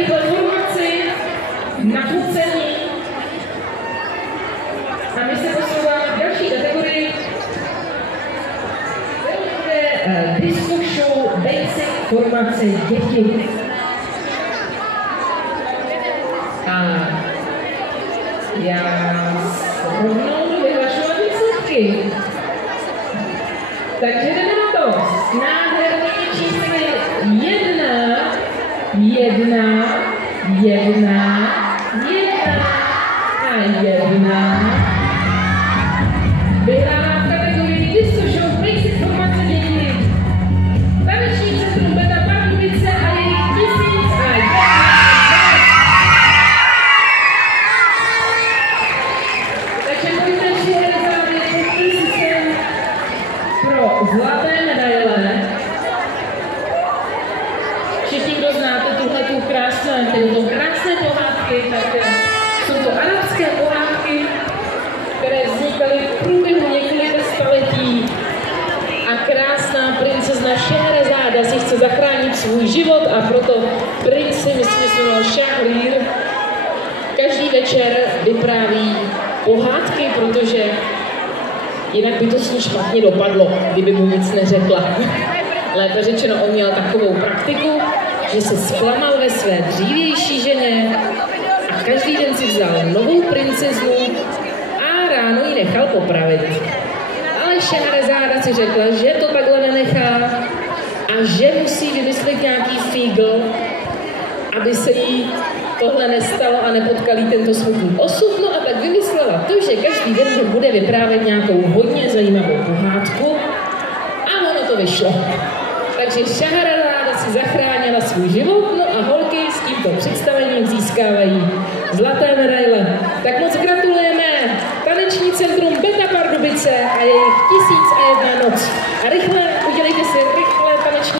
takovýhle formaci na klucení. A my se posouváme k další kategorii. To je disco show basic formace děti. A já rovnou vyhlašovat výsledky. Takže jdeme na to. Nádherný čísly 1, 1, 1, 1 a 1. Vyhrává v kategorii disco show basic formace dětí. Taneční centrum Beta Pardubice a jejich 1001. Takže pojďme přijeli závěr podpůj systém pro zlaté medaile. Všichni, kdo znáte tyto krásné pohádky, tak jsou to arabské pohádky, které vznikaly v průběhu několika staletí a krásná princezna Šehrezáda si chce zachránit svůj život a proto princ si myslím, že se jmenoval Šahrír. Každý večer vypráví pohádky, protože jinak by to s ní špatně dopadlo, kdyby mu nic neřekla. Lépe řečeno, on měl takovou praktiku, že se zklamal ve své dřívější ženě a každý den si vzal novou princeznu a ráno ji nechal popravit. Ale Šehrezáda si řekla, že to takhle nenechá a že musí vymyslet nějaký fígl, aby se jí tohle nestalo a nepotkal jí tento smutný osud. No a tak vymyslela to, že každý den bude vyprávět nějakou hodně zajímavou pohádku a ono to vyšlo. Takže Šehrezáda si zachránila svůj život, no a holky s tímto představením získávají zlaté medaile. Tak moc gratulujeme Taneční centrum Beta Pardubice a jejich 1001 noc. A rychle